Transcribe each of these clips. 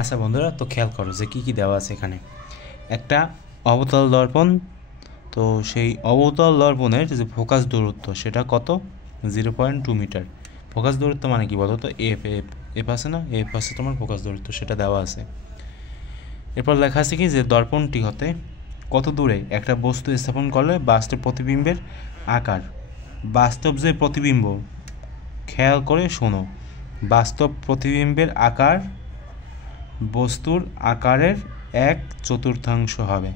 আচ্ছা বন্ধুরা, তো খেয়াল করো যে কী দেওয়া আছে এখানে। একটা অবতল দর্পণ, তো সেই অবতল দর্পণের যে ফোকাস দূরত্ব সেটা কত? 0.2 মিটার। ফোকাস দূরত্ব মানে কি বলো তো? এফ এফ এফ আছে না, এফ আছে তোমার ফোকাস দূরত্ব, সেটা দেওয়া আছে। এরপর লেখা আছে কি যে দর্পণটি হতে কত দূরে একটা বস্তু স্থাপন করলে বাস্তব প্রতিবিম্বের আকার, বাস্তব যে প্রতিবিম্ব, খেয়াল করে শোনো, বাস্তব প্রতিবিম্বের আকার বস্তুর আকারের 1/4 হবে।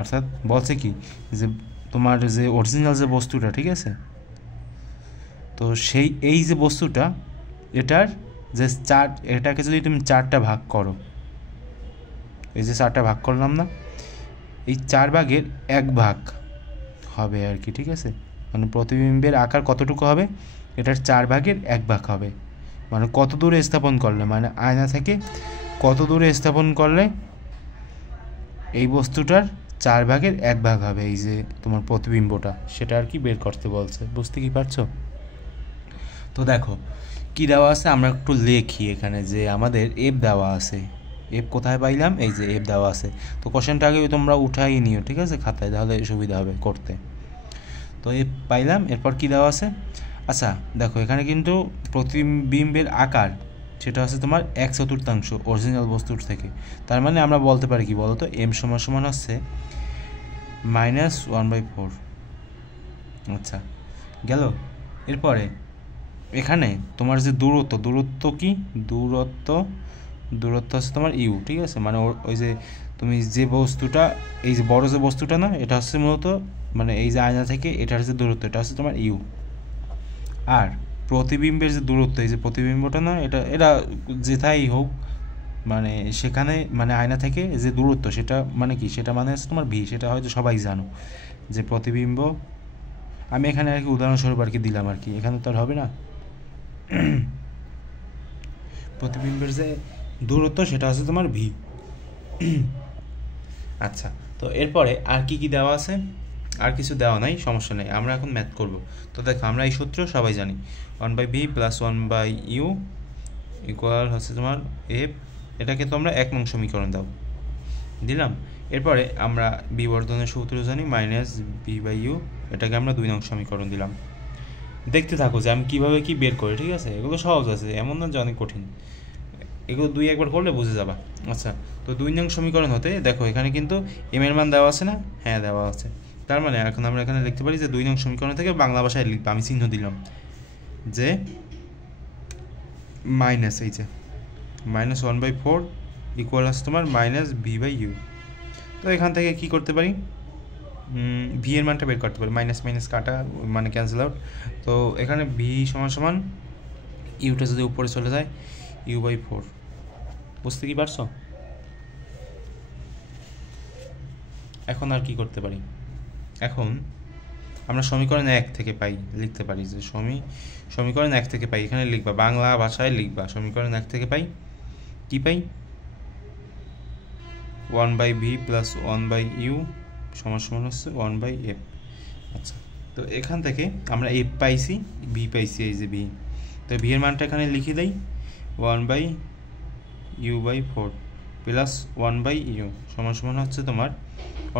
অর্থাৎ বলছে কি যে তোমার যে অরিজিনাল যে বস্তুটা, ঠিক আছে, তো সেই এই যে বস্তুটা, এটার যে এটাকে যদি তুমি 4টা ভাগ করো, এই যে 4টা ভাগ করলাম না, এই 4 ভাগের 1 ভাগ হবে আর কি, ঠিক আছে। মানে প্রতিবিম্বের আকার কতটুকু হবে? এটার 4 ভাগের 1 ভাগ হবে। মানে কত দূরে স্থাপন করলে, মানে আয়না থেকে কত দূরে স্থাপন করলে এই বস্তুটার 4 ভাগের 1 ভাগ হবে, এই যে তোমার প্রতিবিম্বটা, সেটা আর কি বের করতে বলছে। বুঝতে কি পারছো? তো দেখো কি দেওয়া আছে, আমরা একটু লেখি এখানে যে আমাদের এফ দেওয়া আছে। এফ কোথায় পাইলাম? এই যে এফ দেওয়া আছে। তো কোশ্চেনটা আগে তোমরা উঠাই নিও, ঠিক আছে, খাতায়, তাহলে সুবিধা হবে করতে। তো এফ পাইলাম, এরপর কি দেওয়া আছে? আচ্ছা দেখো, এখানে কিন্তু প্রতিবিম্বের আকার সেটা হচ্ছে তোমার 1/4 অরিজিনাল বস্তুর থেকে। তার মানে আমরা বলতে পারি কি বলতো, এম সমান সমান হচ্ছে -1/4। আচ্ছা গেল। এরপরে এখানে তোমার যে দূরত্ব কি? দূরত্ব হচ্ছে তোমার ইউ, ঠিক আছে। মানে ওই যে তুমি যে বস্তুটা, এই যে বড় যে বস্তুটা না, এটা হচ্ছে মূলত মানে এই যে আয়না থেকে এটার যে দূরত্ব, এটা হচ্ছে তোমার ইউ। আর প্রতিবিম্বের যে দূরত্ব, এই যে প্রতিবিম্বটা না, এটা এটা যেথাই হোক, মানে সেখানে মানে আয়না থেকে যে দূরত্ব, সেটা মানে কি? সেটা মানে হচ্ছে তোমার ভি। সেটা হয়তো সবাই জানো যে প্রতিবিম্ব, আমি এখানে আর কি উদাহরণস্বরূপ আর কি দিলাম আর কি, এখানে তো আর হবে না। প্রতিবিম্বের যে দূরত্ব সেটা হচ্ছে তোমার ভি। আচ্ছা, তো এরপরে আর কি দেওয়া আছে? আর কিছু দেওয়া নাই, সমস্যা নেই, আমরা এখন ম্যাথ করব। তো দেখো, আমরা এই সূত্র সবাই জানি, 1/v + 1/u ইকুয়াল হচ্ছে তোমার এফ। এটাকে তো আমরা 1 নং সমীকরণ দাও দিলাম। এরপরে আমরা বিবর্ধনের সূত্র জানি, -v/u, এটাকে আমরা 2 নং সমীকরণ দিলাম। দেখতে থাকো যে আমি কীভাবে কি বের করি, ঠিক আছে। এগুলো সহজ আছে, এমন না যে অনেক কঠিন, এগুলো 2 একবার করলে বুঝে যাবা। আচ্ছা, তো 2 নং সমীকরণ হতে দেখো এখানে কিন্তু এম এর মান দেওয়া আছে না? হ্যাঁ দেওয়া আছে। তার মানে এখন আমরা এখানে লিখতে পারি যে 2 নং সমীকরণ থেকে বাংলা ভাষায় লিখবো, আমি চিহ্ন দিলাম যে মাইনাস, এই যে -1/4 ইকুয়াল আছে তোমার -v/u। তো এখান থেকে কি করতে পারি? ভি এর মানটা বের করতে পারি, মাইনাস মাইনাস কাটা মানে ক্যান্সেল আউট। তো এখানে ভি সমান সমান ইউটা যদি উপরে চলে যায়, u/4। বুঝতে কি পারছো? এখন আর কি করতে পারি? এখন আমরা সমীকরণ 1 থেকে পাই, লিখতে পারি যে সমীকরণ 1 থেকে পাই, এখানে লিখবা, বাংলা ভাষায় লিখবা, সমীকরণ 1 থেকে পাই কি পাই? 1/v + 1/u সমান সমান হচ্ছে 1/f। আচ্ছা, তো এখান থেকে আমরা এফ পাইছি, ভি পাইছি, এই যে ভি। তো ভি এর মানটা এখানে লিখে দেই, 1/u/4 + 1/u সমান সমান হচ্ছে তোমার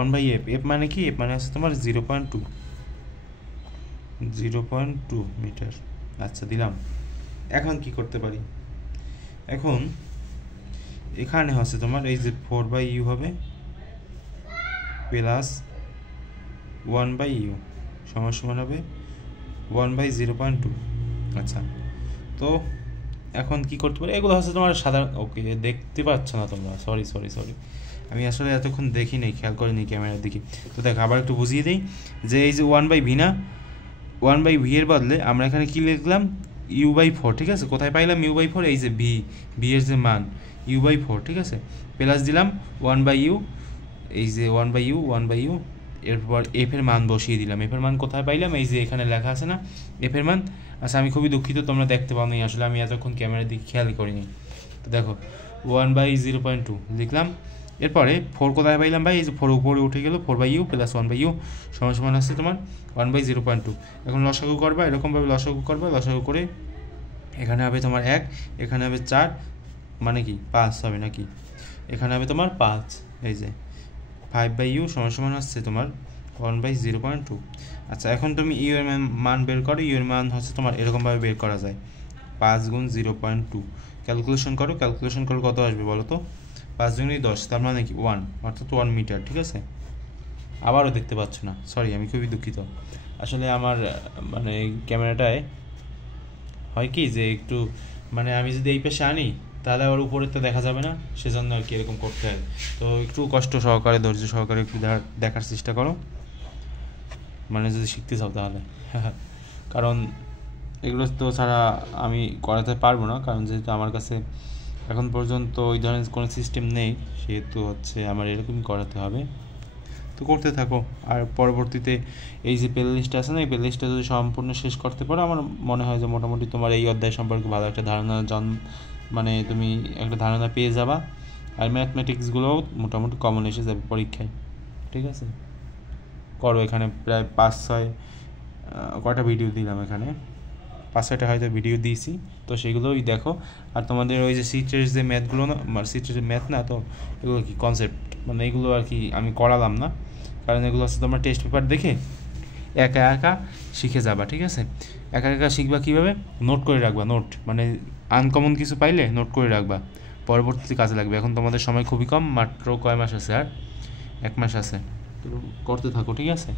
1/f। এফ মানে কি? এফ মানে হচ্ছে তোমার 0.2 মিটার। আচ্ছা দিলাম। এখন কি করতে পারি? এখন এখানে হচ্ছে তোমার এই যে 4/u হবে প্লাস 1/u সমান সমান হবে 1/0.2। আচ্ছা, তো এখন কি করতে পারি? এগুলো হচ্ছে তোমার সাধারণ, ওকে দেখতে পাচ্ছ না তোমরা, সরি, আমি আসলে এতক্ষণ দেখি নেই, খেয়াল করিনি ক্যামেরার দিকে। তো দেখো আবার একটু বুঝিয়ে দিই যে এই যে 1/v না, 1/v এর বদলে আমরা এখানে কি লিখলাম? u/4, ঠিক আছে। কোথায় পাইলাম u/4? এই যে ভি এর যে মান u/4, ঠিক আছে, প্লাস দিলাম 1/u, এই যে 1/u, এরপর এফ এর মান বসিয়ে দিলাম। এফ এর মান কোথায় পাইলাম? এই যে এখানে লেখা আছে না এফ এর মান। আচ্ছা, আমি খুবই দুঃখিত তোমরা দেখতে পাও নি, আসলে আমি এতক্ষণ ক্যামেরার দিকে খেয়ালই করিনি। তো দেখো 1/0.2 লিখলাম। এরপরে 4 কোথায় পাইলাম ভাই? এই যে 4 উপরে উঠে গেল, 4/u + 1/u সমান সমান হচ্ছে তোমার 1/0.2। এখন লসাগু করবা, এরকমভাবে লসাগু করবা, লসাগু করে এখানে হবে তোমার 1, এখানে হবে 4, মানে কি 5 হবে নাকি, এখানে হবে তোমার 5, এই যে 5/u সমান হচ্ছে তোমার 1/0.2। আচ্ছা এখন তুমি ইউ এর মান বের করো, ইউ এর মান হচ্ছে তোমার এরকমভাবে বের করা যায় 5 গুণ 0.2, ক্যালকুলেশন করো কত আসবে বলো তো, 5 গুণই 10, তার মানে কি 1, অর্থাৎ 1 মিটার। ঠিক আছে, আবারও দেখতে পাচ্ছ না, সরি আমি খুবই দুঃখিত, আসলে আমার মানে ক্যামেরাটায় হয় কি যে একটু মানে আমি যদি এই পাশে আনি তাহলে আবার উপরে তো দেখা যাবে না, সেজন্য আর কি এরকম করতে হয়। তো একটু কষ্ট সহকারে ধৈর্য সহকারে একটু দেখার চেষ্টা করো, মানে যদি শিখতে চাও তাহলে কারণ এগুলো তো ছাড়া আমি করাতে পারবো না, কারণ যেহেতু আমার কাছে এখন পর্যন্ত ওই ধরনের কোনো সিস্টেম নেই, সেহেতু হচ্ছে আমার এরকমই করাতে হবে। তো করতে থাকো, আর পরবর্তীতে এই যে প্লে লিস্টটা আছে না, এই প্লে লিস্টটা যদি সম্পূর্ণ শেষ করতে পারো, আমার মনে হয় যে মোটামুটি তোমার এই অধ্যায় সম্পর্কে ভালো একটা ধারণা মানে তুমি একটা ধারণা পেয়ে যাবা, আর ম্যাথমেটিক্সগুলোও মোটামুটি কমন এসে যাবে পরীক্ষায়। ঠিক আছে, করো। এখানে প্রায় 5-6 কটা ভিডিও দিলাম, এখানে 5-6টা হয়তো ভিডিও দিয়েছি, তো সেগুলোই দেখো। আর তোমাদের ওই যে সিটের যে ম্যাথগুলো না, সিটের ম্যাথ না, তো এগুলো কি কনসেপ্ট, মানে এগুলো আর কি আমি করালাম না, কারণ এগুলো হচ্ছে তোমার টেস্ট পেপার দেখে একা একা শিখে যাবা। ঠিক আছে, একা একা শিখবা কীভাবে, নোট করে রাখবা, নোট মানে আনকমন কিছু পাইলে নোট করে রাখবা, পরবর্তীতে কাজে লাগবে। এখন তোমাদের সময় খুবই কম, মাত্র কয় মাস আছে, আর 1 মাস আছে, তো করতে থাকো। ঠিক আছে।